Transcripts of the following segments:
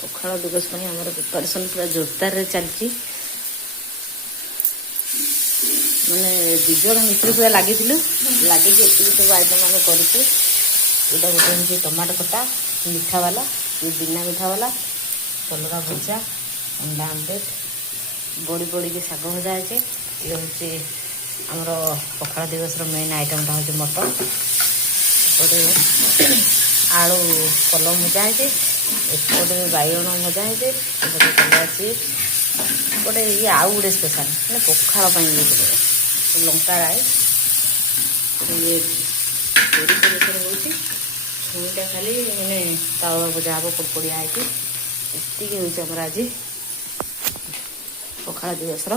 ପଖାଳ ଦିବସ ପାଇଁ ଆମର ପ୍ରିପାରେସନ୍ ପୁରା ଜୋରଦାରରେ ଚାଲିଛି। ମାନେ 2 ଜଣ ମିସ୍ତ୍ରୀ ପୁରା ଲାଗିକି ଏତିକି ସବୁ ଆଇଟମ୍ ଆମେ କରିଛୁ। ଏଇଟା ଗୋଟେ ହେଉଛି ଟମାଟୋ ଖଟା ମିଠା ବାଲା, ଇଏ ବିନା ମିଠା ବାଲା, କଲରା ଭଜା, ଅଣ୍ଡା ଆମଲେଟ୍, ବଡ଼ି ପଡ଼ିକି ଶାଗ ଭଜା ହେଇଛି। ଇଏ ହେଉଛି ଆମର ପଖାଳ ଦିବସର ମେନ୍ ଆଇଟମ୍ଟା ହେଉଛି ମଟନ୍। ଏପଟେ ଆଳୁ ପଲମ ଭଜା ହେଇଛି, ଏପଟେ ବାଇଗଣ ଭଜା ହେଇଛି, ଏପଟେ କଲରା ଚିପ୍ସ, ଏପଟେ ଇଏ ଆଉ ଗୋଟେ ସ୍ପେଶାଲ୍ ମାନେ ପଖାଳ ପାଇଁ ଇଏ କରିବ ଲଙ୍କା ରାଇ। ଇଏ ସୋରିଷ ହେଉଛି, ଛୁଇଁଟା ଖାଲି ମାନେ ତାୱା ଭଜା ହେବ ପୋଡ଼ପଡ଼ିଆ ହେଇକି। ଏତିକି ହେଉଛି ଆମର ଆଜି ପଖାଳ ଦିବସର।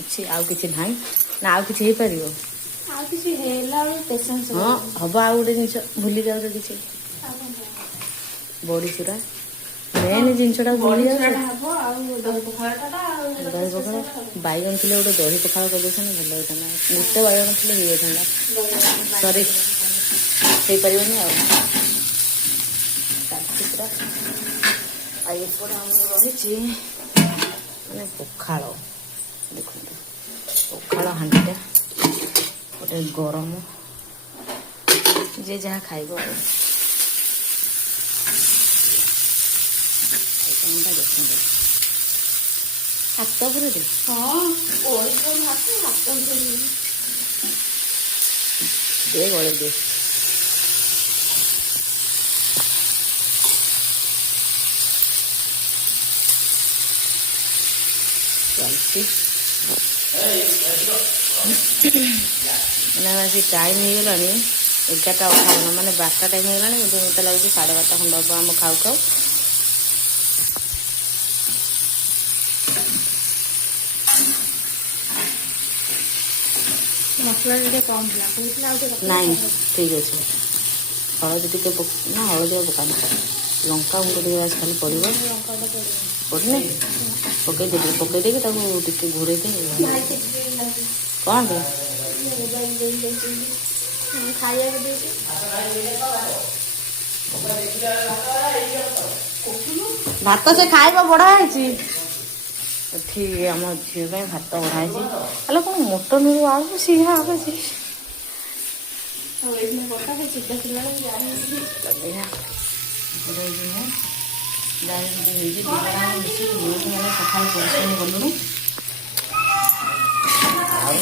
ଅଛି ଆଉ କିଛି ନାହିଁ ନା ଆଉ କିଛି ହେଇପାରିବ? ଆଉ କିଛି ହେଲା ବେଳକୁ ପେସେନ୍ସ ହଁ ହବ। ଆଉ ଗୋଟେ ଜିନିଷ ଭୁଲି ଯାଉଛ କିଛି, ବଡ଼ିଚୁରା ମେନ୍ ଜିନିଷଟା ଭୁଲି ଯାଉଛ। ଦହି ପଖାଳ ବାଇଗଣ ଥିଲେ ଗୋଟେ ଦହି ପଖାଳ କରିଦେଇଥାନ୍ତେ ଭଲ ହେଇଥାନ୍ତା। ଗୋଟେ ବାଇଗଣ ଥିଲେ ହେଇଯାଇଥାନ୍ତା। ସରି ହେଇପାରିବନି ଆଉ ଚାଲିଛି ପୁରା। ଆଉ ଏପଟେ ଆମର ରହିଛି ମାନେ ପଖାଳ, ଦେଖନ୍ତୁ ପଖାଳ ହାଣ୍ଡିଟା ଗୋଟେ ଗରମ, ଯିଏ ଯାହା ଖାଇବ ଆଉ। ଆଇଟମ୍ଟା ଦେଖନ୍ତୁ ହାତ ଉପରେ ଦେ। ଦେ ଗଳେଇ ଦେ। ଚାଲିଛି ମାନେ ଆଜି ଟାଇମ୍ ହେଇଗଲାଣି 11:58, ମାନେ 12ଟା ଟାଇମ୍ ହେଇଗଲାଣି। କିନ୍ତୁ ମୋତେ ଲାଗୁଛି 12:30 ଖଣ୍ଡେ ହେବ ଆମ ଖାଉ ଖାଉ। ମସଲା ଟିକେ କମ୍ ଥିଲା, କହୁଥିଲା ଆଉ ଟିକେ ନାଇଁ ଠିକ୍ ଅଛି। ହଳଦୀ ଟିକେ ନା ହଳଦୀ ଆଉ ପକାନି, ଲଙ୍କା ଗୁଣ୍ଡ ଟିକେ ଆଜି ଖାଲି ପଡ଼ିବ। ପଡ଼ିନି ପକେଇ ଦେଇକି ତାକୁ ଟିକେ ଘୋଡ଼େଇ ଦେ। କ'ଣ ଦେ ଖାଇବାକୁ ଦେଇଛି। ଭାତ ସେ ଖାଇବା ବଢ଼ା ହେଇଛି ଏଠି। ଆମ ଝିଅ ପାଇଁ ଭାତ ବଢ଼ା ହେଇଛି। ହେଲେ କ'ଣ ମଟନରୁ ଆଳୁ ସିଝା ଆସୁଛି। ସକାଳୁ ପରିଶ୍ରମ କଲୁଣି ଆଉ